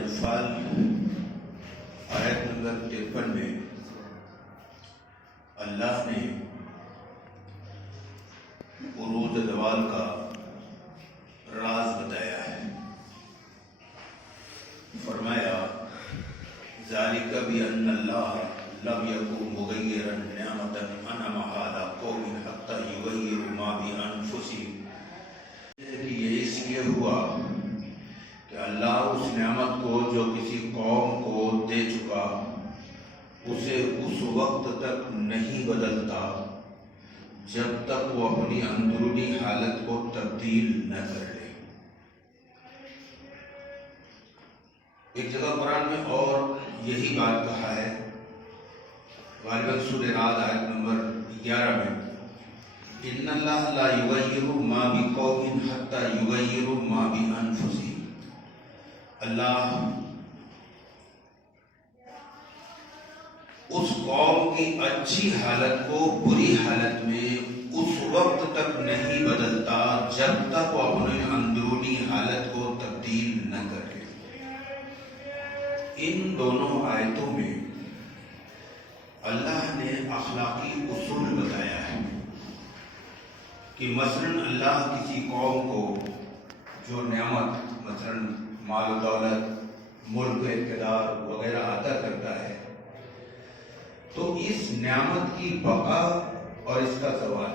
انفال آیت نمبر 53 میں اللہ نے عروج زوال کا راز بتایا ہے. فرمایا ذالک بأن اللہ لم یکن مغیرا نعمۃ انعمها علی قوم حتی یغیروا ما بانفسہم. یہ اس لیے ہوا کہ اللہ اس نعمت کو جو کسی قوم کو دے چکا اسے اس وقت تک نہیں بدلتا جب تک وہ اپنی اندرونی حالت کو تبدیل نہ کر لے. ایک جگہ قرآن میں اور یہی بات کہا ہے. غالباً سورہ رعد آیت نمبر 11 میں ان اللہ لا یغیر ما بقوم حتی یغیروا ما بانفسہم. اللہ اس قوم کی اچھی حالت کو بری حالت میں اس وقت تک نہیں بدلتا جب تک وہ اپنے اندرونی حالت کو تبدیل نہ کرے. ان دونوں آیتوں میں اللہ نے اخلاقی اصول بتایا ہے کہ مثلاً اللہ کسی قوم کو جو نعمت مثلاً مال و دولت، ملک، اقتدار وغیرہ عطا کرتا ہے تو اس نعمت کی بقا اور اس کا زوال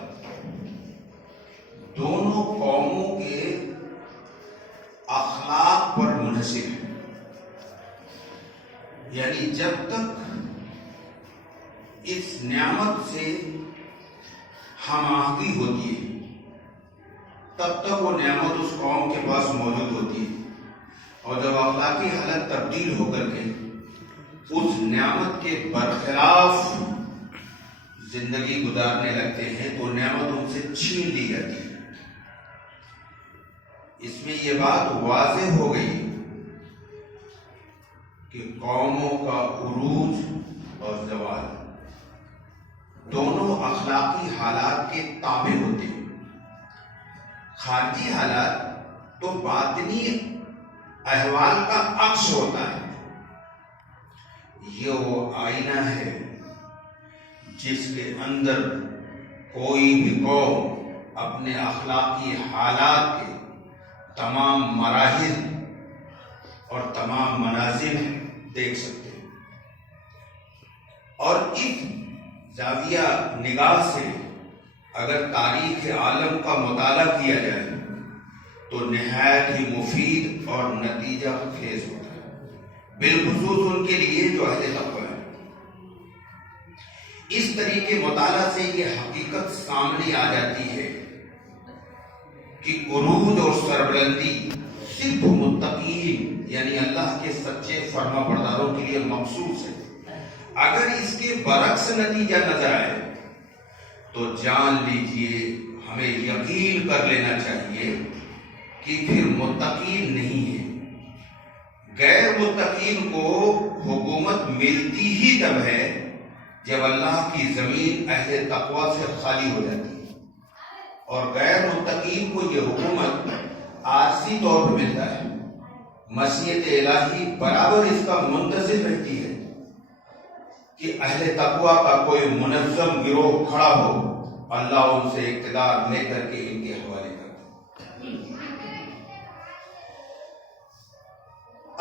دونوں قوموں کے اخلاق پر منحصر ہے. یعنی جب تک اس نعمت سے ہم آہنگی ہوتی ہے تب تک وہ نعمت اس قوم کے پاس موجود ہوتی ہے، اور جب اخلاقی حالت تبدیل ہو کر کے اس نعمت کے برخلاف زندگی گزارنے لگتے ہیں تو نعمت ان سے چھین لی جاتی ہے. اس میں یہ بات واضح ہو گئی کہ قوموں کا عروج اور زوال دونوں اخلاقی حالات کے تابع ہوتے ہیں. خارجی حالات تو باطنی احوال کا عکس ہوتا ہے. یہ وہ آئینہ ہے جس کے اندر کوئی بھی قوم اپنے اخلاقی حالات کے تمام مراحل اور تمام مناظر دیکھ سکتے ہیں. اور اس زاویہ نگاہ سے اگر تاریخ عالم کا مطالعہ کیا جائے تو نہایت ہی مفید اور نتیجہ خیز ہوتا ہے، بالخصوص ان کے لیے جو اہل تقویٰ ہے. اس طریقے مطالعہ سے یہ حقیقت سامنے آ جاتی ہے کہ عروج اور سربلندی صرف متقین یعنی اللہ کے سچے فرما برداروں کے لیے مخصوص ہے. اگر اس کے برعکس نتیجہ نظر آئے تو جان لیجئے ہمیں یقین کر لینا چاہیے کہ پھر متقین نہیں ہے. غیر متقین کو حکومت ملتی ہی تب ہے جب اللہ کی زمین اہل تقویٰ سے خالی ہو جاتی ہے، اور غیر متقین کو یہ حکومت عارضی طور پر ملتا ہے. مشیت الہی برابر اس کا منتظر رہتی ہے کہ اہل تقویٰ کا کوئی منظم گروہ کھڑا ہو، اللہ ان سے اقتدار لے کر کے ان کے حوالے کرتا ہے.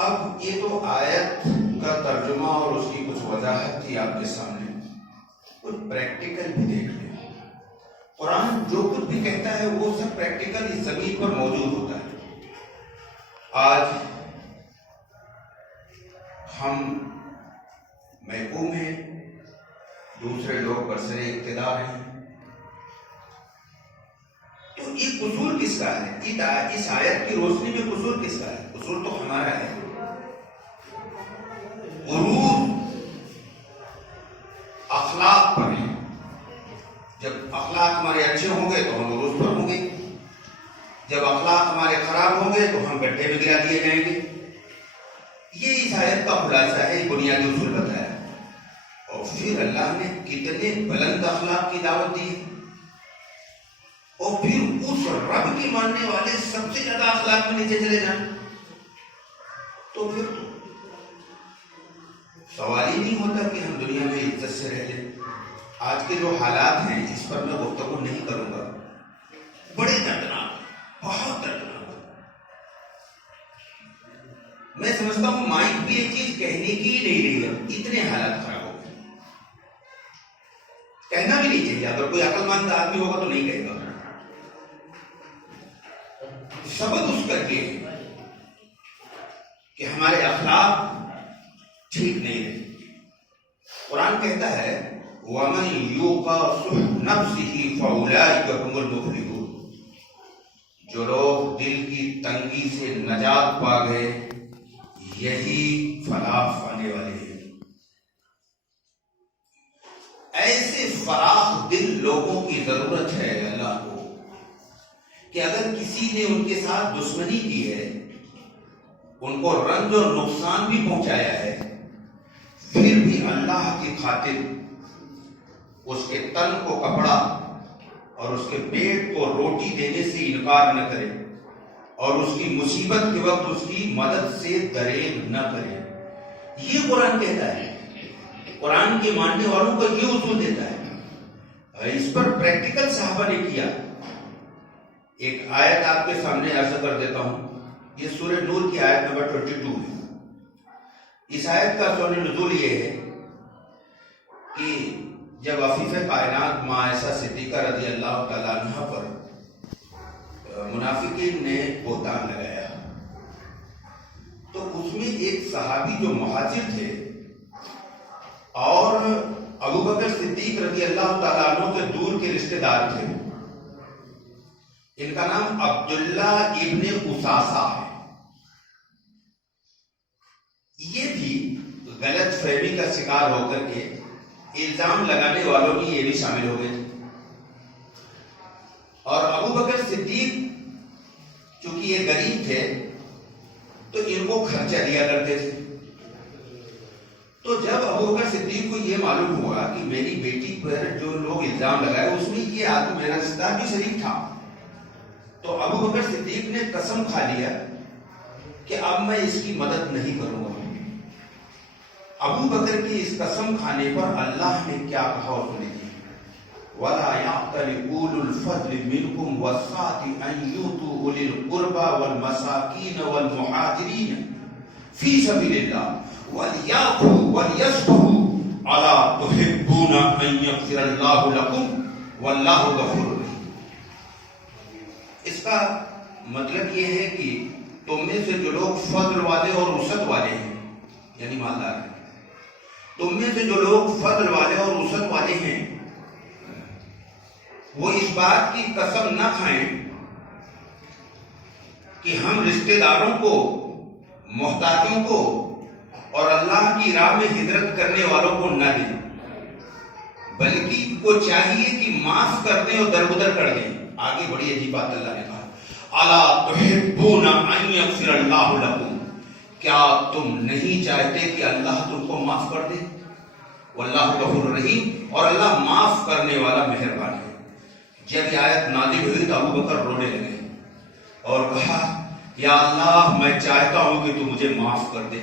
اب یہ تو آیت کا ترجمہ اور اس کی کچھ وضاحت تھی آپ کے سامنے. کچھ پریکٹیکل بھی دیکھ لیں. قرآن جو کچھ بھی کہتا ہے وہ سب پریکٹیکل اس زمین پر موجود ہوتا ہے. آج ہم محکوم ہیں، دوسرے لوگ برسر اقتدار ہیں، تو یہ قصور کس کا ہے؟ اس آیت کی روشنی میں قصور کس کا ہے؟ قصور تو ہمارا ہے. عروج اخلاق پر ہے. جب اخلاق ہمارے اچھے ہوں گے تو ہم عروج پر ہوں گے، جب اخلاق ہمارے خراب ہوں گے تو ہم گڈھے میں گرا دیے جائیں گے. یہ اس آیت کا خلاصہ ہے، بنیادی اصول بتایا. اور پھر اللہ نے کتنے بلند اخلاق کی دعوت دی، اور پھر اس رب کی ماننے والے سب سے زیادہ اخلاق میں نیچے چلے جائیں تو پھر سوال ہی نہیں ہوتا کہ ہم دنیا میں عزت سے رہ لیں. آج کے جو حالات ہیں اس پر میں گفتگو نہیں کروں گا، بڑے دردناک، بہت دردناک. میں سمجھتا ہوں مائک بھی ایک چیز کہنے کی ہی نہیں رہی ہے، اتنے حالات خراب ہو گئے. کہنا بھی نہیں چاہیے، اگر کوئی عقل مند آدمی ہوگا تو نہیں کہے گا. سبب اس کا یہ ہے کہ ہمارے اخلاق ٹھیک نہیں رہے. قرآن کہتا ہے وَمَنْ يُوقَ شُحَّ نَفْسِهِ فَأُولَٰئِكَ هُمُ الْمُفْلِحُونَ. جو لوگ دل کی تنگی سے نجات پا گئے یہی فلاح پانے والے ہیں. ایسے فراخ دل لوگوں کی ضرورت ہے اللہ کو کہ اگر کسی نے ان کے ساتھ دشمنی کی ہے، ان کو رنج اور نقصان بھی پہنچایا ہے، پھر بھی اللہ کی خاطر اس کے تن کو کپڑا اور اس کے پیٹ کو روٹی دینے سے انکار نہ کرے اور اس کی مصیبت کے وقت اس کی مدد سے دریغ نہ کرے. یہ قرآن کہتا ہے. قرآن کے ماننے والوں کو یہ اصول دیتا ہے. اس پر پریکٹیکل صحابہ نے کیا. ایک آیت آپ کے سامنے عرض کر دیتا ہوں. یہ سورہ نور کی آیت نمبر 22 ہے. اس آیت کا شأن نزول یہ ہے کہ جب عفیف کائنات ماں عائشہ صدیقہ رضی اللہ تعالیٰ عنہ پر منافقین نے بہتان لگایا تو اس میں ایک صحابی جو مہاجر تھے اور ابو بکر صدیق رضی اللہ تعالیٰ عنہ کے دور کے رشتہ دار تھے. ان کا نام عبداللہ ابن اساسہ ہے. یہ بھی غلط فہمی کا شکار ہو کر کے الزام لگانے والوں میں یہ بھی شامل ہو گئے تھے. اور ابو بکر صدیق چونکہ یہ غریب تھے تو ان کو خرچہ دیا کرتے تھے. تو جب ابو بکر صدیق کو یہ معلوم ہوا کہ میری بیٹی پر جو لوگ الزام لگائے اس میں یہ آدمی میرا رشتہ دار بھی شریک تھا، تو ابو بکر صدیق نے قسم کھا لیا کہ اب میں اس کی مدد نہیں کروں گا. ابو بکر کی اس قسم کھانے پر اللہ نے کیا کہا اور سنیے. وَلَا يَعْتَلِ أُولُو الْفَضْلِ مِنْكُمْ وَالسَّعَةِ أَنْ يُؤْتُوا أُولِي الْقُرْبَى وَالْمَسَاكِينَ وَالْمُهَاجِرِينَ فِي سَبِيلِ اللَّهِ وَلْيَعْفُوا وَلْيَصْفَحُوا أَلَا تُحِبُّونَ أَنْ يَغْفِرَ اللَّهُ لَكُمْ وَاللَّهُ غَفُورٌ رَحِيمٌ. اس کا مطلب یہ ہے کہ تم میں سے جو لوگ فضل والے اور وسعت والے ہیں یعنی مالدار ہیں، تم میں سے جو لوگ فضل والے اور وسعت والے ہیں وہ اس بات کی قسم نہ کھائیں کہ ہم رشتہ داروں کو، محتاجوں کو اور اللہ کی راہ میں ہجرت کرنے والوں کو نہ دیں، بلکہ کو چاہیے کہ معاف کر دیں اور درگزر کر دیں. آگے بڑی عجیب بات اللہ نے کہا الا تحبون ان یغفر اللہ لکم. کیا تم نہیں چاہتے کہ اللہ تم کو معاف کر دے؟ واللہ غفور رحیم، اور اللہ معاف کرنے والا مہربان ہے. جب یہ آیت نازل ہوئی تو ابو بکر رونے لگے اور کہا یا اللہ میں چاہتا ہوں کہ تو مجھے معاف کر دے.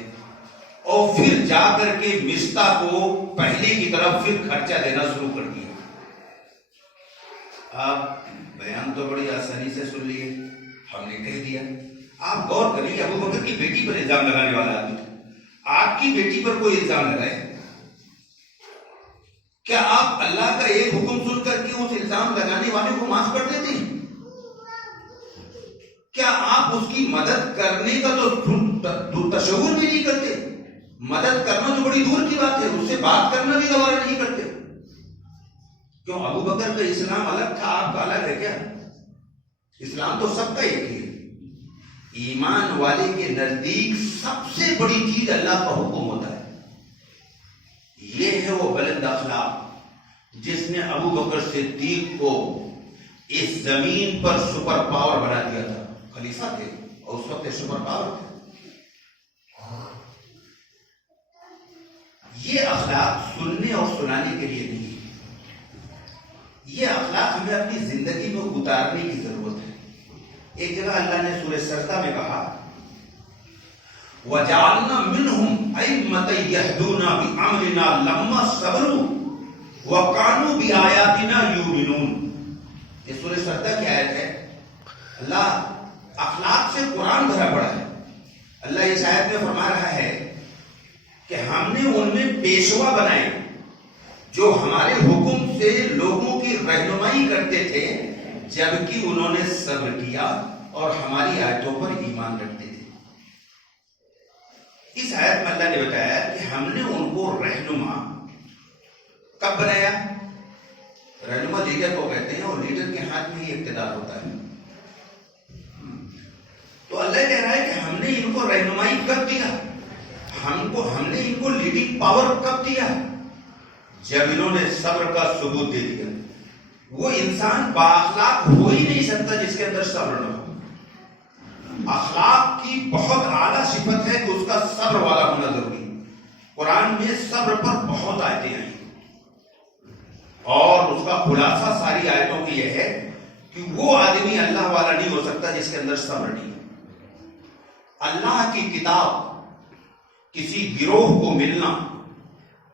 اور پھر جا کر کے مشتہ کو پہلے کی طرف پھر خرچہ دینا شروع کر دیا. آپ بیان تو بڑی آسانی سے سن لیے، ہم نے کہہ دیا. آپ غور کریں کہ ابو بکر کی بیٹی پر الزام لگانے والا آدمی، آپ کی بیٹی پر کوئی الزام لگائے، کیا آپ اللہ کا ایک حکم سن کر کے اس الزام لگانے والے کو معاف کر دیتے ہیں؟ کیا آپ اس کی مدد کرنے کا تو تصور بھی نہیں کرتے؟ مدد کرنا تو بڑی دور کی بات ہے، اس سے بات کرنا بھی گوارا نہیں کرتے. کیوں ابو بکر کا اسلام الگ تھا، آپ کا الگ ہے کیا؟ اسلام تو سب کا ایک ہی ہے. ایمان والے کے نزدیک سب سے بڑی چیز اللہ کا حکم ہوتا ہے. یہ ہے وہ بلند اخلاق جس نے ابو بکر صدیق کو اس زمین پر سپر پاور بنا دیا تھا. خلیفہ تھے اور اس وقت سپر پاور تھے. یہ اخلاق سننے اور سنانے کے لیے نہیں، یہ اخلاق ہمیں اپنی زندگی میں اتارنے کی ضرورت ہے. ایک جگہ اللہ نے سورہ سجدہ میں کہا وَجَعَلْنَا مِنْهُمْ الائمۃ یہدون بامرنا لما صبروا وکانوا بآیاتنا یؤمنون. یہ سورہ سجدہ کی آیت ہے. اللہ اخلاق سے قرآن بھرا پڑا ہے. اللہ اس آیت میں فرما رہا ہے کہ ہم نے ان میں پیشوا بنائے جو ہمارے حکم سے لوگوں کی رہنمائی کرتے تھے جبکہ انہوں نے صبر کیا اور ہماری آیتوں پر ایمان رکھتے تھے. اس آیت میں اللہ نے بتایا کہ ہم نے ان کو رہنما کب بنایا. رہنما لیڈر کو کہتے ہیں اور لیڈر کے ہاتھ میں ہی اقتدار ہوتا ہے. تو اللہ کہہ رہا ہے کہ ہم نے ان کو رہنمائی کب دیا, ہم نے ان کو لیڈنگ پاور کب دیا, جب انہوں نے صبر کا ثبوت دے دیا. وہ انسان بااخلاق ہو ہی نہیں سکتا جس کے اندر صبر نہ ہو. اخلاق کی بہت اعلیٰ صفت ہے کہ اس کا صبر والا ہونا ضروری. قرآن میں صبر پر بہت آیتیں آئی اور اس کا خلاصہ ساری آیتوں کی یہ ہے کہ وہ آدمی اللہ والا نہیں ہو سکتا جس کے اندر صبر نہیں. اللہ کی کتاب کسی گروہ کو ملنا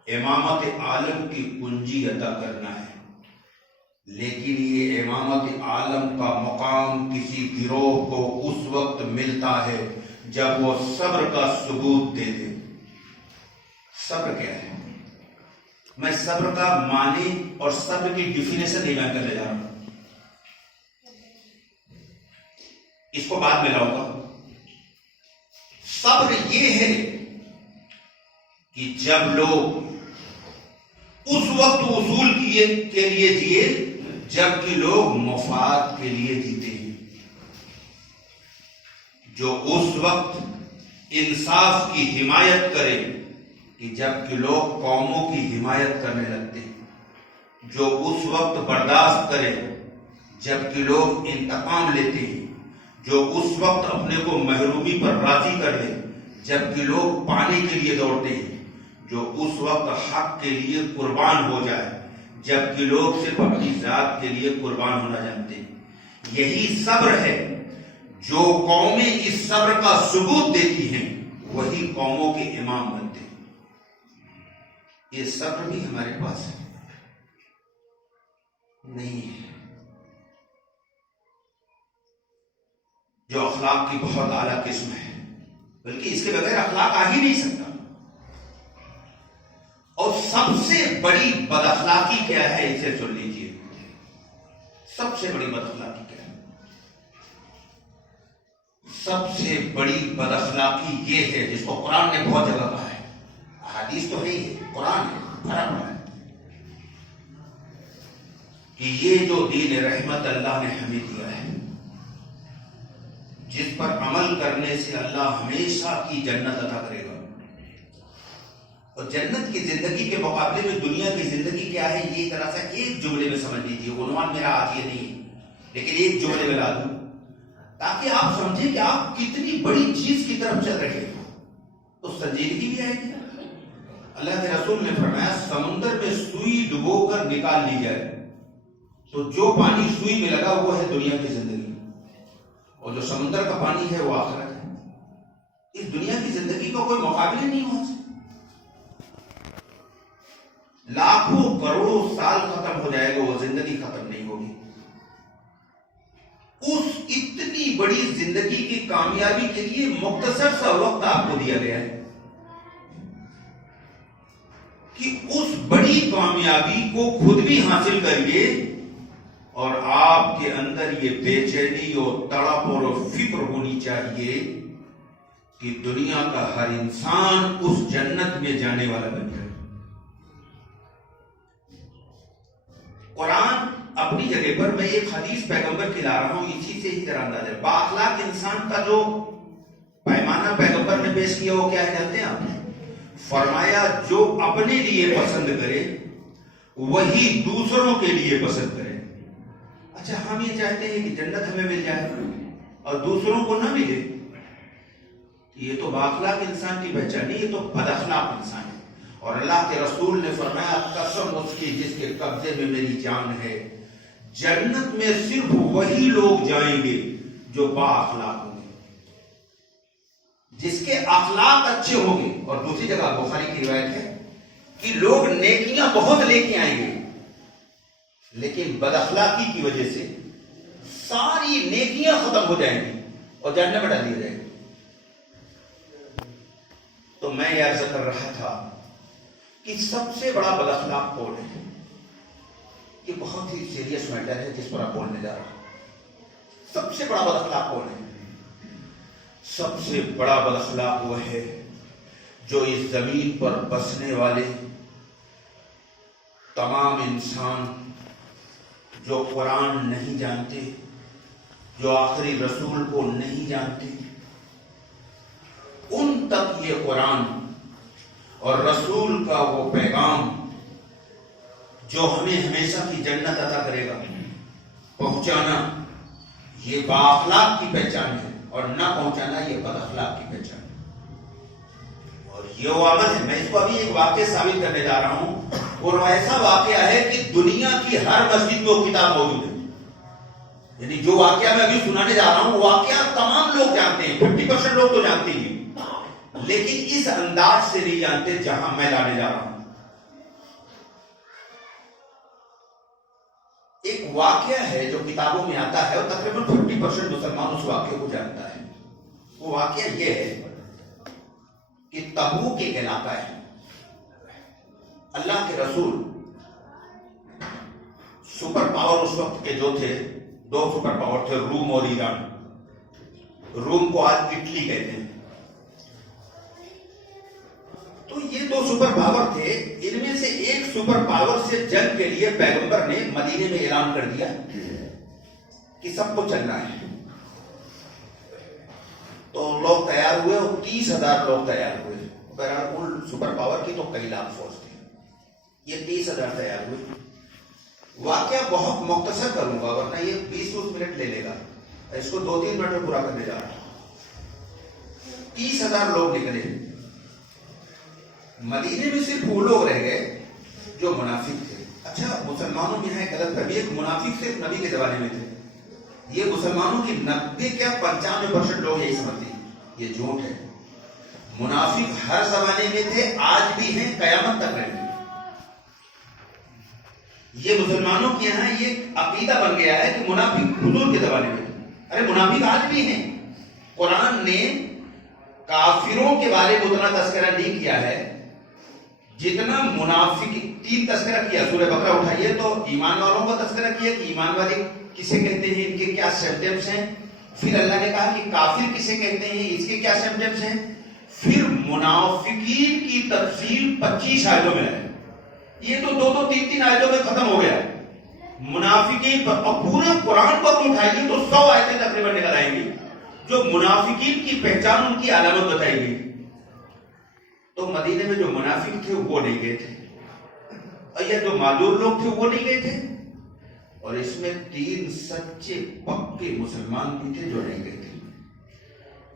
امامت عالم کی کنجی عطا کرنا ہے, لیکن یہ امامت عالم کا مقام کسی گروہ کو اس وقت ملتا ہے جب وہ صبر کا ثبوت دے دے. صبر کیا ہے؟ میں صبر کا معنی اور صبر کی ڈیفینیشن نہیں بیان کرنے جا رہا ہوں, اس کو بعد میں لاؤں گا. صبر یہ ہے کہ جب لوگ اس وقت اصول کے لیے جیے جبکہ لوگ مفاد کے لیے جیتے ہیں, جو اس وقت انصاف کی حمایت کرے کہ جبکہ لوگ قوموں کی حمایت کرنے لگتے ہیں, جو اس وقت برداشت کرے جبکہ لوگ انتقام لیتے ہیں, جو اس وقت اپنے کو محرومی پر راضی کر لے جبکہ لوگ پانے کے لیے دوڑتے ہیں, جو اس وقت حق کے لیے قربان ہو جائے جبکہ لوگ صرف اپنی ذات کے لیے قربان ہونا جانتے ہیں. یہی صبر ہے. جو قومیں اس صبر کا ثبوت دیتی ہیں وہی قوموں کے امام بنتے ہیں. یہ صبر بھی ہمارے پاس نہیں ہے. جو اخلاق کی بہت اعلیٰ قسم ہے, بلکہ اس کے بغیر اخلاق آ ہی نہیں سکتا. اور سب سے بڑی بد اخلاقی کیا ہے اسے سن لیجیے. سب سے بڑی بد اخلاقی کیا ہے؟ سب سے بڑی بد اخلاقی یہ ہے جس کو قرآن نے بہت جگہ کہا ہے. حدیث تو نہیں ہے, قرآن ہے, بھرا پڑا ہے کہ یہ جو دین رحمت اللہ نے ہمیں دیا ہے, جس پر عمل کرنے سے اللہ ہمیشہ کی جنت عطا کرے گا. اور جنت کی زندگی کے مقابلے میں دنیا کی زندگی کیا ہے, یہ طرح سے ایک جملے میں سمجھ لیجیے. عنوان میرا آج یہ نہیں لیکن ایک جملے میں لا دوں تاکہ آپ سمجھیں کہ آپ کتنی بڑی چیز کی طرف چل رہے ہیں. تو سنجیدگی بھی آئے گی. اللہ کے رسول نے فرمایا سمندر میں سوئی ڈبو کر نکال لی جائے تو جو پانی سوئی میں لگا وہ ہے دنیا کی زندگی, اور جو سمندر کا پانی ہے وہ آخرت ہے. اس دنیا کی زندگی کا کوئی مقابلہ نہیں ہو سکتا. لاکھوں کروڑوں سال ختم ہو جائے گا, وہ زندگی ختم نہیں ہوگی. اس اتنی بڑی زندگی کی کامیابی کے لیے مختصر سا وقت آپ کو دیا گیا ہے کہ اس بڑی کامیابی کو خود بھی حاصل کریے اور آپ کے اندر یہ بے چینی اور تڑپ اور فکر ہونی چاہیے کہ دنیا کا ہر انسان اس جنت میں جانے والا بن جائے. قرآن اپنی جگہ پر, میں ایک حدیث پیغمبر کی لا رہا ہوں اسی سے ہی ذرا اندازہ. بااخلاق انسان کا جو پیمانہ پیغمبر نے پیش کیا وہ کیا ہے جانتے ہیں آپ؟ فرمایا جو اپنے لیے پسند کرے وہی دوسروں کے لیے پسند کرے. اچھا, ہم یہ چاہتے ہیں کہ جنت ہمیں مل جائے اور دوسروں کو نہ ملے, یہ تو بااخلاق انسان کی پہچان نہیں, یہ تو بد اخلاق انسان ہے. اور اللہ کے رسول نے فرمایا قسم اس کی جس کے قبضے میں میری جان ہے, جنت میں صرف وہی لوگ جائیں گے جو با اخلاق ہوں گے. جس کے اخلاق اچھے ہوں گے. اور دوسری جگہ بخاری کی روایت ہے کہ لوگ نیکیاں بہت لے کے آئیں گے لیکن بد اخلاقی کی وجہ سے ساری نیکیاں ختم ہو جائیں گی اور جہنم میں ڈال دیا جائے گا. تو میں یہ عرض کر رہا تھا کہ سب سے بڑا بد اخلاق کون ہے؟ یہ بہت ہی سیریس میٹر ہے جس پر آپ بولنے جا رہا ہوں. سب سے بڑا بد اخلاق کون ہے؟ سب سے بڑا بد اخلاق وہ ہے جو اس زمین پر بسنے والے تمام انسان جو قرآن نہیں جانتے، جو آخری رسول کو نہیں جانتے، ان تک یہ قرآن اور رسول کا وہ پیغام جو ہمیں ہمیشہ کی جنت عطا کرے گا پہنچانا، یہ با اخلاق کی پہچان ہے، اور نہ پہنچانا یہ بد اخلاق کی پہچان ہے. اور یہ وہ عمل ہے. میں اس کو ابھی ایک واقعہ ثابت کرنے جا رہا ہوں، اور ایسا واقعہ ہے کہ دنیا کی ہر مسجد میں وہ کتاب موجود ہے. یعنی جو واقعہ میں ابھی سنانے جا رہا ہوں واقعہ تمام لوگ جانتے ہیں، 50% لوگ تو جانتے ہی، لیکن اس انداز سے نہیں جانتے جہاں میں لانے جا رہا ہوں. ایک واقعہ ہے جو کتابوں میں آتا ہے اور تقریباً 50% مسلمان اس واقعے کو جانتا ہے. وہ واقعہ یہ ہے کہ تبوک ایک علاقہ ہے. اللہ کے رسول سپر پاور اس وقت کے جو تھے، دو سپر پاور تھے، روم اور ایران. روم کو آج اٹلی کہتے ہیں. تو یہ دو سپر پاور تھے. ان میں سے ایک سپر پاور سے جنگ کے لیے پیغمبر نے مدینے میں اعلان کر دیا کہ سب کو چلنا ہے. تو لوگ تیار ہوئے اور 30,000 لوگ تیار ہوئے. بہرحال کل سپر پاور کی تو کئی لاکھ فوج تھی. یہ 30,000 تیار ہوئے. واقعہ بہت مختصر کروں گا ورنہ یہ 20 منٹ لے لے گا. اس کو 2-3 منٹ میں پورا کرنے جا رہا ہوں. 30,000 لوگ نکلے. مدینے میں صرف وہ لوگ رہ گئے جو منافق تھے. اچھا، مسلمانوں میں ہے غلط فہمی، ایک منافق صرف نبی کے زمانے میں تھے. یہ مسلمانوں کی 95% لوگ یہی سمجھتے ہیں. یہ جھوٹ ہے. منافق ہر زمانے میں تھے، آج بھی ہیں، قیامت تک رہیں گے. یہ مسلمانوں کے یہاں یہ عقیدہ بن گیا ہے کہ منافق حضور کے زمانے میں تھے. ارے منافق آج بھی ہیں. قرآن نے کافروں کے بارے میں اتنا تذکرہ نہیں کیا ہے جتنا منافق. 3 تذکرہ کیا. سورہ بقرہ اٹھائیے تو ایمان والوں کا تذکرہ کیا کہ ایمان والے کسے کہتے ہیں، ان کے کیا سمپٹمز ہیں. پھر اللہ نے کہا کہ کافر کسے کہتے ہیں، اس کے کیا سمپٹمز ہیں. پھر منافقین کی تفصیل 25 آیتوں میں ہے. یہ تو 2-2, 3-3 آیتوں میں ختم ہو گیا. منافقین پر اور پورا قرآن کو تم اٹھائیے تو 100 آیتیں تقریباً نکل آئیں گی جو منافقین کی پہچان، ان کی علامت بتائی گئی. تو مدینے میں جو منافق تھے وہ نہیں گئے تھے، اور یہ جو معذور لوگ تھے وہ نہیں گئے تھے. اور اس میں 3 سچے پکے مسلمان بھی تھے جو نہیں گئے تھے.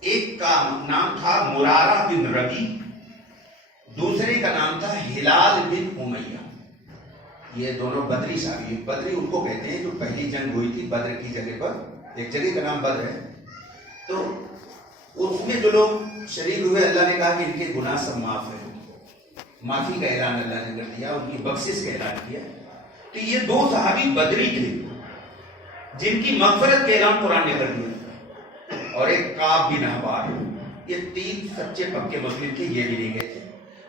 ایک کا نام تھا مرارہ بن ربی، دوسرے کا نام تھا ہلال بن امیہ. یہ دونوں بدری صحابی. بدری ان کو کہتے ہیں جو پہلی جنگ ہوئی تھی بدر کی جگہ پر. ایک جگہ کا نام بدر ہے. تو اس میں جو لوگ شریک ہوئے اللہ نے کہا کہ ان کے گناہ سب معاف ہے. معافی کا اعلان اللہ نے کر دیا، ان کی بخشش کا اعلان کیا. تو یہ 2 صحابی بدری تھے جن کی مغفرت کا اعلان قرآن نے کر دیا. اور ایک کعب بن احبار. یہ 3 سچے پکے مسلم تھے، یہ بھی نہیں گئے تھے.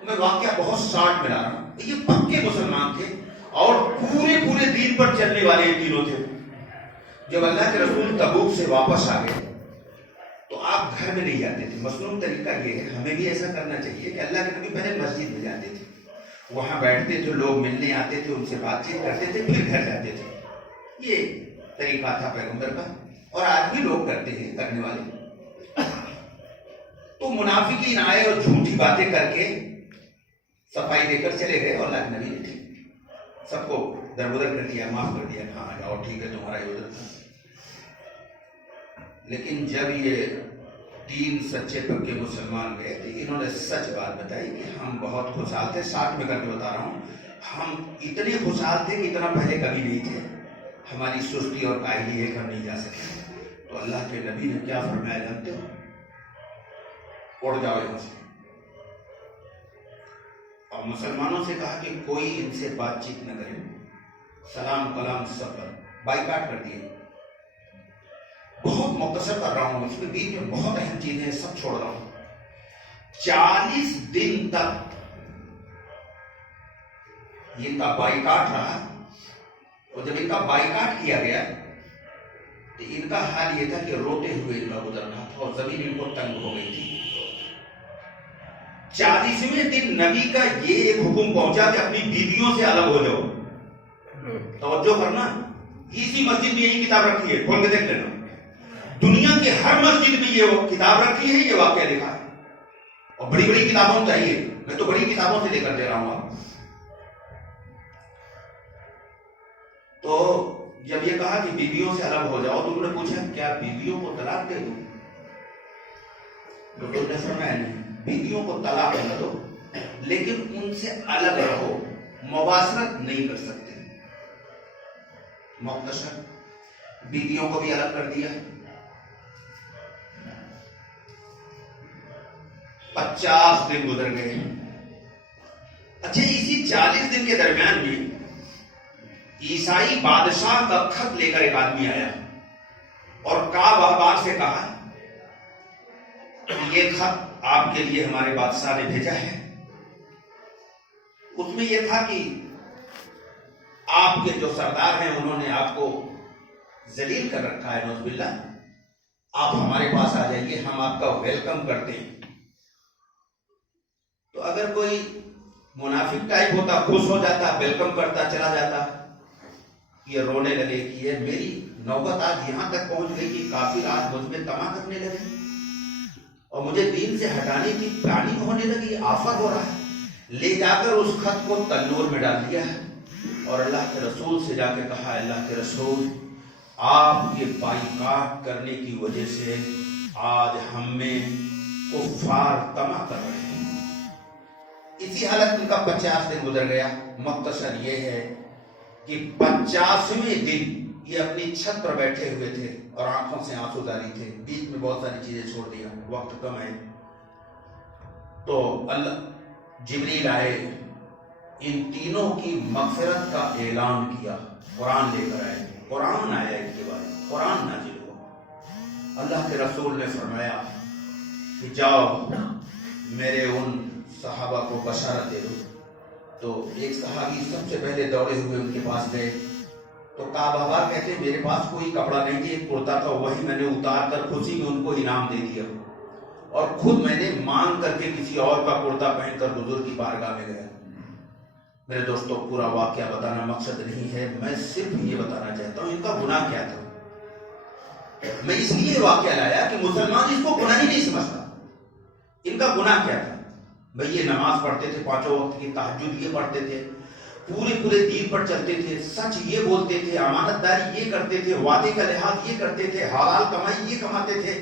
میں واقعہ بہت شارٹ میں لا رہا ہوں. یہ پکے مسلمان تھے اور پورے دین پر چلنے والے یہ تینوں تھے. جب اللہ کے رسول تبوک سے واپس آ گئے تو آپ گھر میں نہیں جاتے تھے. مصنون طریقہ یہ ہے، ہمیں بھی ایسا کرنا چاہیے کہ اللہ کے نبی پہلے مسجد میں جاتے تھے، وہاں بیٹھتے تھے، لوگ ملنے آتے تھے، ان سے بات چیت کرتے تھے، پھر گھر جاتے تھے. یہ طریقہ تھا پیغمبر کا، اور آج بھی لوگ کرتے ہیں، کرنے والے. تو منافقین آئے اور جھوٹی باتیں کر کے صفائی دے کر چلے گئے، اور اللہ کے نبی نے سب کو درگزر کر دیا، معاف کر دیا. ہاں جاؤ، ٹھیک ہے، تمہارا یہ ادھر تھا. لیکن جب یہ 3 سچے پکے مسلمان گئے تھے، انہوں نے سچ بات بتائی کہ ہم بہت خوشحال تھے. 60 میں کر کے بتا رہا ہوں، ہم اتنے خوشحال تھے کہ اتنا پہلے کبھی نہیں تھے. ہماری سستی اور کاہلی ہے کہ ہم نہیں جا سکے. تو اللہ کے نبی نے کیا فرمایا جانتے ہو؟ اڑ جاؤ یہاں سے. اور مسلمانوں سے کہا کہ کوئی ان سے بات چیت نہ کرے, سلام کلام سب پر بائیکاٹ کر دیے. بہت مختصر کر رہا ہوں, اس کے بیچ میں بہت اہم چیزیں ہیں, سب چھوڑ رہا ہوں. 40 دن تک ان کا بائیکاٹ رہا. اور جب ان کا بائیکاٹ کیا گیا تو ان کا حال یہ تھا کہ روتے ہوئے ان کا گزر رہا تھا اور زمین ان کو تنگ ہو گئی تھی. 40ویں دن نبی کا یہ ایک حکم پہنچا کہ اپنی بیویوں سے الگ ہو جاؤ. توجہ کرنا, اسی مسجد میں یہی کتاب رکھی ہے, کھول کے دیکھ لینا. دنیا کے ہر مسجد میں یہ کتاب رکھی ہے, یہ واقعہ لکھا ہے. اور بڑی بڑی کتابوں چاہیے, میں تو بڑی کتابوں سے لے کر دے رہا ہوں آپ. تو جب یہ کہا کہ بیویوں سے الگ ہو جاؤ تو انہوں نے پوچھا کیا بیویوں کو طلاق دے دوں؟ تو نے فرمایا نہیں, بیویوں کو طلاق نہ دو لیکن ان سے الگ رہو, مباشرت نہیں کر سکتے. مختصر بیویوں کو بھی الگ کر دیا. 50 دن گزر گئے. اچھا, اسی 40 دن کے درمیان میں عیسائی بادشاہ کا خط لے کر ایک آدمی آیا اور کعب احبار سے کہا یہ خط آپ کے لیے ہمارے بادشاہ نے بھیجا ہے. اس میں یہ تھا کہ آپ کے جو سردار ہیں انہوں نے آپ کو ذلیل کر رکھا ہے, نعوذ باللہ. آپ ہمارے پاس آ جائیے, ہم آپ کا ویلکم کرتے ہیں. تو اگر کوئی منافق ٹائپ ہوتا خوش ہو جاتا, ویلکم کرتا, چلا جاتا. یہ رونے لگے کہ یہ میری نوبت آج یہاں تک پہنچ گئی کہ کافر آج مجھ میں طمع کرنے لگے اور مجھے دین سے ہٹانے کی پلاننگ ہونے لگی, آفر ہو رہا ہے. لے جا کر اس خط کو تنور میں ڈال دیا ہے اور اللہ کے رسول سے جا کے کہا, اللہ کے رسول آپ کے بائیکاٹ کرنے کی وجہ سے آج ہم میں کفار طمع کر رہے ہیں. اسی حالت ان کا 50 دن گزر گیا. مختصر یہ ہے کہ 50ویں دن یہ اپنی چھت پر بیٹھے ہوئے تھے اور آنکھوں سے آنسو جاری تھے. بیچ میں بہت ساری چیزیں چھوڑ دیا, وقت کم ہے. تو اللہ جبریل آئے, ان تینوں کی مغفرت کا اعلان کیا, قرآن لے کر آئے. قرآن آیا ان کے بارے میں, قرآن نازل ہوا. اللہ کے رسول نے فرمایا کہ جاؤ میرے ان صحابہ کو بشارت دے دو. تو ایک صحابی سب سے پہلے دوڑے ہوئے ان کے پاس گئے. تو کعب احبار کہتے ہیں میرے پاس کوئی کپڑا نہیں تھا, ایک کرتا تھا, وہی میں نے اتار کر خوشی میں ان کو انعام دے دیا اور خود میں نے مانگ کر کے کسی اور کا کرتا پہن کر حضور کی بارگاہ میں گیا. میرے دوستوں, پورا واقعہ بتانا مقصد نہیں ہے, میں صرف یہ بتانا چاہتا ہوں ان کا گناہ کیا تھا. میں اس لیے واقعہ لایا کہ مسلمان اس کو گناہ ہی نہیں سمجھتا. ان کا گناہ کیا تھا؟ بھئی یہ نماز پڑھتے تھے, 5 وقت کی تہجد یہ پڑھتے تھے, پورے دین پر چلتے تھے, سچ یہ بولتے تھے, امانت داری یہ کرتے تھے, وعدے کا لحاظ یہ کرتے تھے, حلال کمائی یہ کماتے تھے,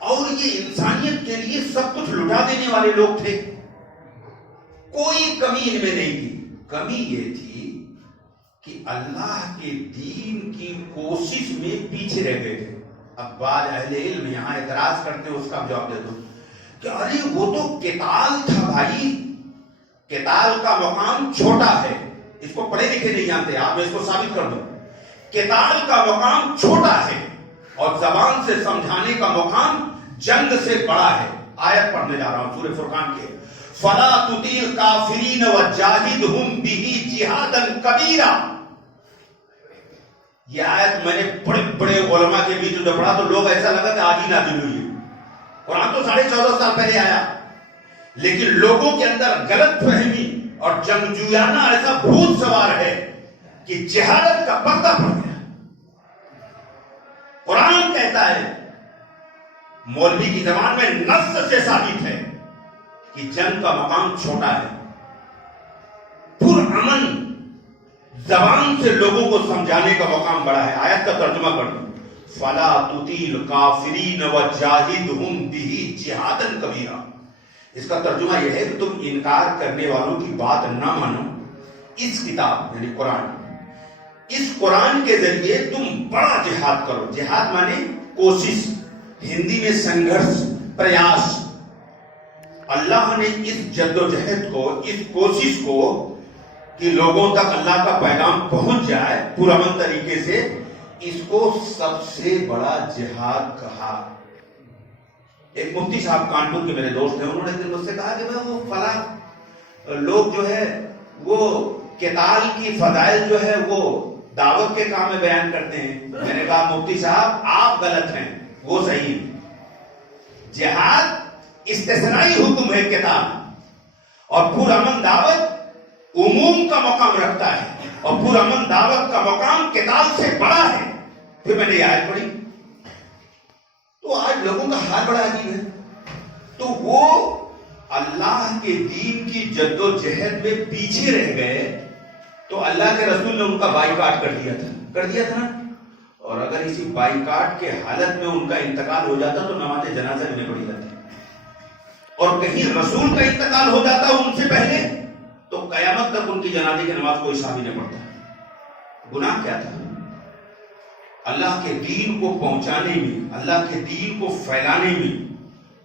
اور یہ انسانیت کے لیے سب کچھ لٹا دینے والے لوگ تھے. کوئی کمی ان میں نہیں تھی. کمی یہ تھی کہ اللہ کے دین کی کوشش میں پیچھے رہ گئے تھے. اب بعض اہل علم یہاں اعتراض کرتے ہیں, اس کا جواب دے دو کہ ارے وہ تو قتال تھا بھائی, قتال کا مقام چھوٹا ہے. اس کو پڑھے لکھے نہیں جانتے آپ, میں اس کو ثابت کر دوں. قتال کا مقام چھوٹا ہے اور زبان سے سمجھانے کا مقام جنگ سے بڑا ہے. آیت پڑھنے جا رہا ہوں سورہ فرقان کے, فلا تطیع الکافرین وجاہدہم بہ جہادا کبیرا. یہ آیت میں نے بڑے بڑے علماء کے بیچ جو پڑھا تو لوگ ایسا لگا کہ آج ہی نازل ہوئی ہے. قرآن تو 14.5 سال پہلے آیا, لیکن لوگوں کے اندر غلط فہمی اور جنگجویانہ ایسا بھوت سوار ہے کہ جہالت کا پردہ پڑ گیا. قرآن کہتا ہے, مولوی کی زبان میں نص سے ثابت ہے کہ جنگ کا مقام چھوٹا ہے. پرامن زبان سے لوگوں کو سمجھانے کا مقام بڑا ہے. آیت کا ترجمہ کر دوں, فلا تطیع الکافرین وجاہدہم بہ جہادا کبیرا. اس کا ترجمہ یہ ہے کہ تم انکار کرنے والوں کی بات نہ مانو. اس کتاب یعنی قرآن, اس قرآن کے ذریعے تم بڑا جہاد کرو. جہاد مانے کوشش, ہندی میں سنگھرش, پریاس. اللہ نے اس جدوجہد کو، اس کوشش کو کہ لوگوں تک اللہ کا پیغام پہنچ جائے پرامن طریقے سے، اس کو سب سے بڑا جہاد کہا۔ ایک مفتی صاحب کانپور کے میرے دوست ہیں، انہوں نے مجھ سے کہا کہ وہ فلاں لوگ جو ہے وہ قتال کی فضائل جو ہے وہ دعوت کے کام میں بیان کرتے ہیں۔ میں نے کہا مفتی صاحب آپ غلط ہیں، وہ صحیح ہے۔ جہاد استثنائی حکم ہے قتال، اور پرامن دعوت عموم کا مقام رکھتا ہے، اور پرامن دعوت کا مقام قتال سے بڑا ہے۔ پھر میں نے یہ آیت پڑھی تو آج لوگوں کا حال بڑا عجیب ہے۔ تو وہ اللہ کے دین کی جد و جہد میں پیچھے رہ گئے تو اللہ کے رسول نے ان کا بائیکاٹ کر دیا تھا نا۔ اور اگر اسی بائیکاٹ کے حالت میں ان کا انتقال ہو جاتا تو نماز جنازہ میں پڑھی جاتی، اور کہیں رسول کا انتقال ہو جاتا ان سے پہلے تو قیامت تک ان کی جنازے کی نماز کوئی صحابی نہیں پڑھتا۔ گناہ کیا تھا؟ اللہ کے دین کو پہنچانے میں، اللہ کے دین کو پھیلانے میں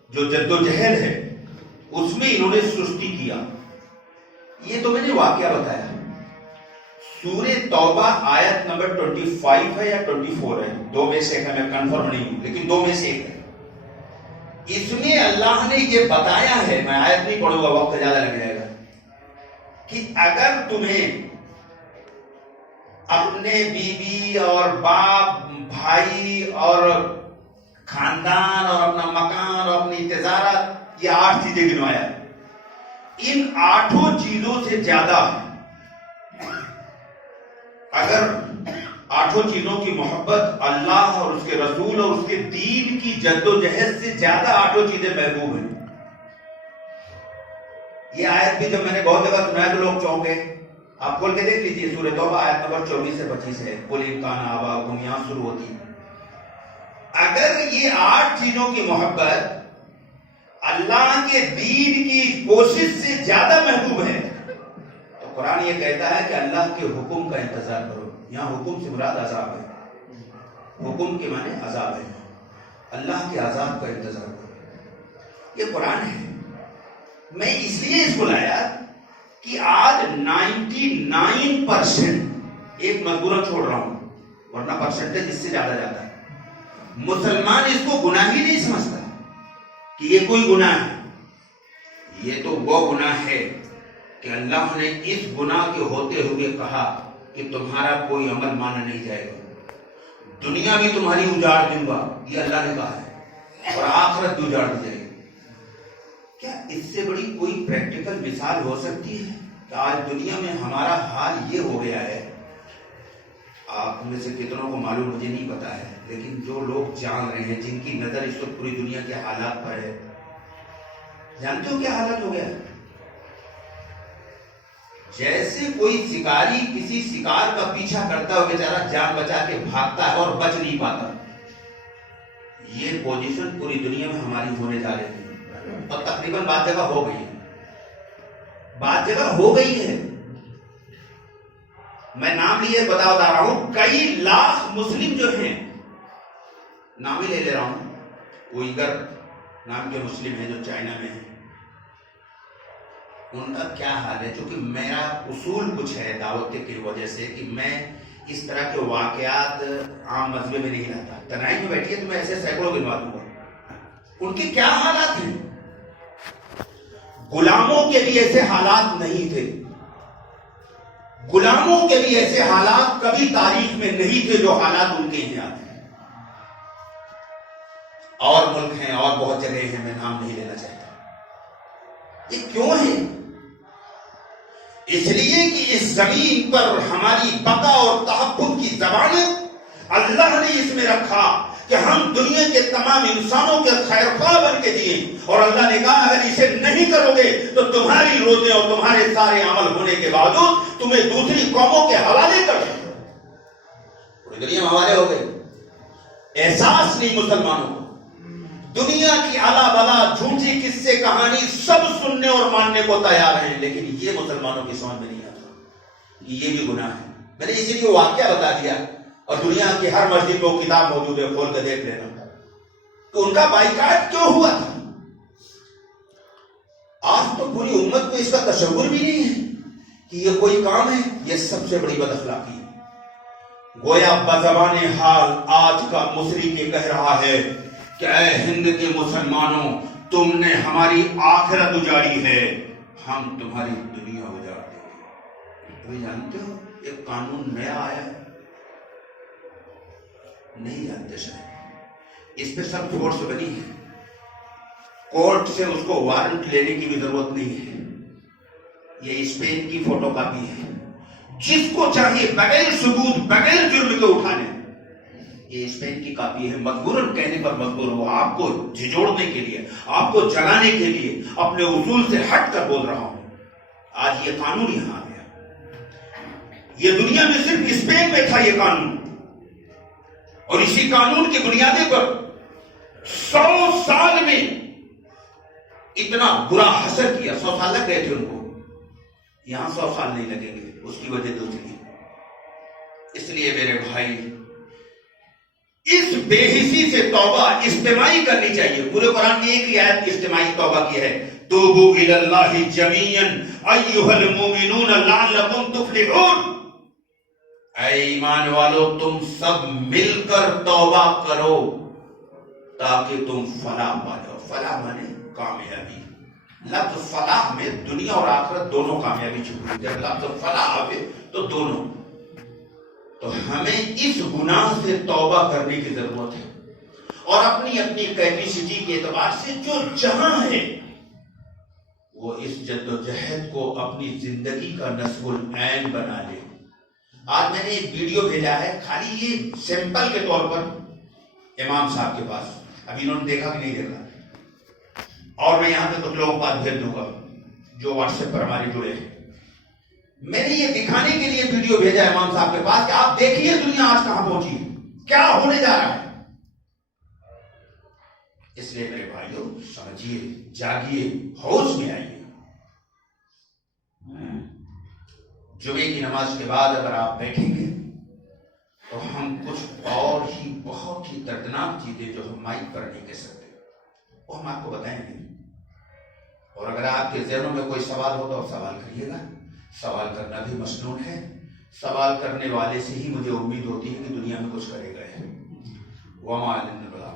جو جدوجہد ہے اس میں انہوں نے سستی کیا۔ یہ تو میں نے واقعہ بتایا۔ سورہ توبہ آیت نمبر 25 ہے یا 24 ہے، دو میں سے ایک ہے، میں کنفرم نہیں ہوں لیکن دو میں سے ایک ہے۔ اس میں اللہ نے یہ بتایا ہے، میں آیت نہیں پڑھوں گا وقت زیادہ لگ جائے گا، کہ اگر تمہیں اپنے بیوی اور باپ، بھائی اور خاندان اور اپنا مکان اور اپنی تجارت، یہ 8 چیزیں گنوایا، ان 8 چیزوں سے زیادہ اگر 8 چیزوں کی محبت اللہ اور اس کے رسول اور اس کے دین کی جد و جہد سے زیادہ 8 چیزیں محبوب ہیں۔ یہ آیت بھی جب میں نے بہت جگہ سنایا تو لوگ چونکے۔ آپ کھول کے دیکھ لیجیے سورہ توبہ آیت نمبر 24 سے 25 ہے، قُلْ إِن كَانَ آبَاؤُكُمْ، یہاں شروع ہوتی ہے۔ اگر یہ 8 چیزوں کی محبت اللہ کے دین کی کوشش سے زیادہ محبوب ہے تو قرآن یہ کہتا ہے کہ اللہ کے حکم کا انتظار کرو۔ یہاں حکم سے مراد عذاب ہے، حکم کے معنی عذاب ہے، اللہ کے عذاب کا انتظار کرو۔ یہ قرآن ہے۔ میں اس لیے اس کو لایا کہ آج 99% ایک مذکورہ چھوڑ رہا ہوں ورنہ پرسنٹیج اس سے زیادہ جاتا ہے، مسلمان اس کو گناہ ہی نہیں سمجھتا کہ یہ کوئی گناہ ہے۔ یہ تو وہ گناہ ہے کہ اللہ نے اس گناہ کے ہوتے ہوئے کہا کہ تمہارا کوئی عمل مانا نہیں جائے گا، دنیا بھی تمہاری اجاڑ دوں گا، یہ اللہ نے کہا ہے، اور آخرت بھی اجاڑ دی جائے گی۔ کیا اس سے بڑی کوئی پریکٹیکل مثال ہو سکتی ہے کہ آج دنیا میں ہمارا حال یہ ہو گیا ہے؟ آپ میں سے کتنوں کو معلوم مجھے نہیں پتا ہے، لیکن جو لوگ جان رہے ہیں، جن کی نظر اس وقت پوری دنیا کے حالات پر ہے، جانتے ہو کیا حالت ہو گیا؟ جیسے کوئی شکاری کسی شکار کا پیچھا کرتا ہو، بیچارہ جان بچا کے بھاگتا ہے اور بچ نہیں پاتا، یہ پوزیشن پوری دنیا میں ہماری ہونے جا رہی ہے، اور تقریباً بعض جگہ ہو گئی ہے، بعض جگہ ہو گئی ہے۔ میں نام لیے بتا رہا ہوں، کئی لاکھ مسلم جو ہیں، نام ہی لے لے رہا ہوں، اوئیگر نام کے مسلم ہیں جو چائنا میں ہیں، ان کا کیا حال ہے؟ چونکہ میرا اصول کچھ ہے دعوت کی وجہ سے کہ میں اس طرح کے واقعات عام مذہب میں نہیں لاتا۔ تنہائی میں بیٹھیے تو میں ایسے سینکڑوں گنوا دوں گا۔ ان کے کیا حالات ہیں؟ غلاموں کے بھی ایسے حالات نہیں تھے، غلاموں کے بھی ایسے حالات کبھی تاریخ میں نہیں تھے جو حالات ان کے یہاں ہیں۔ اور ملک ہیں اور بہت جگہ ہیں، میں نام نہیں لینا چاہتا۔ یہ کیوں ہے؟ اس لیے کہ اس زمین پر ہماری بقا اور تحفظ کی ضمانت اللہ نے اس میں رکھا کہ ہم دنیا کے تمام انسانوں کے خیر خواہ بن کے دیے، اور اللہ نے کہا اگر اسے نہیں کرو گے تو تمہاری روزے اور تمہارے سارے عمل ہونے کے باوجود تمہیں دوسری قوموں کے حوالے کر دیں۔ پوری دنیا میں حوالے ہو گئے۔ احساس نہیں مسلمانوں کو، دنیا کی اعلیٰ بلا جھوٹی قصے کہانی سب سننے اور ماننے کو تیار ہیں، لیکن یہ مسلمانوں کی سمجھ میں نہیں آتا، یہ بھی گناہ ہے۔ میں نے اسی لیے واقعہ بتا دیا، اور دنیا کی ہر مسجد میں وہ کتاب موجود ہے، کھول کے دیکھ لینا کہ ان کا بائیکاٹ کیوں ہوا تھا۔ آج تو پوری امت کو اس کا تصور بھی نہیں ہے کہ یہ کوئی کام ہے. یہ سب سے بڑی بد اخلاقی ہے. گویا بزبان حال آج کا مصری کے کہہ رہا ہے کہ اے ہند کے مسلمانوں، تم نے ہماری آخرت اجاڑی ہے، ہم تمہاری دنیا اجاڑ دیں گے. ابھی جانتے ہو ایک قانون نیا آیا ہے؟ نہیں جانتے شاید. اس پہ سب فورس بنی ہے. کورٹ سے اس کو وارنٹ لینے کی بھی ضرورت نہیں ہے. یہ اسپین کی فوٹو کاپی ہے. جس کو چاہیے بغیر ثبوت بغیر جرم کے اٹھا لیں. یہ اسپین کی کاپی ہے. مجبوراً کہنے پر مجبور ہو، آپ کو جھجوڑنے کے لیے، آپ کو جگانے کے لیے اپنے اصول سے ہٹ کر بول رہا ہوں. آج یہ قانون یہاں آ گیا. یہ دنیا میں صرف اسپین میں تھا یہ قانون، اور اسی قانون کی بنیادیں پر 100 سال میں اتنا برا حشر کیا. 100 سال لگ گئے تھے ان کو. یہاں 100 سال نہیں لگیں گے. اس کی وجہ دوسری. اس لیے میرے بھائی، اس بے حسی سے توبہ اجتماعی کرنی چاہیے. پورے قرآن میں ایک ہی آیت اجتماعی توبہ کی ہے، توبوا الی اللہ جمیعا ایھا المؤمنون لعلکم تفلحون. اے ایمان والو، تم سب مل کر توبہ کرو تاکہ تم فلاح پا جاؤ. فلاح مانے کامیابی. لفظ فلاح میں دنیا اور آخرت دونوں کامیابی چھپی ہوئی ہے. لفظ فلاح آئے تو دونوں. تو ہمیں اس گناہ سے توبہ کرنے کی ضرورت ہے، اور اپنی اپنی کیپیسٹی کے اعتبار سے جو جہاں ہے وہ اس جد و جہد کو اپنی زندگی کا نصب العین بنا لے. آج میں نے ایک ویڈیو بھیجا ہے، خالی یہ سیمپل کے طور پر امام صاحب کے پاس. ابھی انہوں نے دیکھا کہ نہیں دیکھا، اور میں یہاں پہ کچھ لوگوں کو بات بھیج دوں گا جو واٹس ایپ پر ہمارے جڑے ہیں. میں نے یہ دکھانے کے لیے ویڈیو بھیجا امام صاحب کے پاس کہ آپ دیکھیے دنیا آج کہاں پہنچی ہے، کیا ہونے جا رہا ہے. اس لیے میرے بھائیوں، سمجھیے، جاگیے، ہوش میں آئیے. جمعے کی نماز کے بعد اگر آپ بیٹھیں گے تو ہم کچھ اور ہی بہت ہی دردناک چیزیں جو ہم مائک پر نہیں کہہ سکتے وہ ہم آپ کو بتائیں گے. اور اگر آپ کے ذہنوں میں کوئی سوال ہو تو سوال کریے گا. سوال کرنا بھی مسنون ہے. سوال کرنے والے سے ہی مجھے امید ہوتی ہے کہ دنیا میں کچھ کرے گا. وما علینا البلاغ.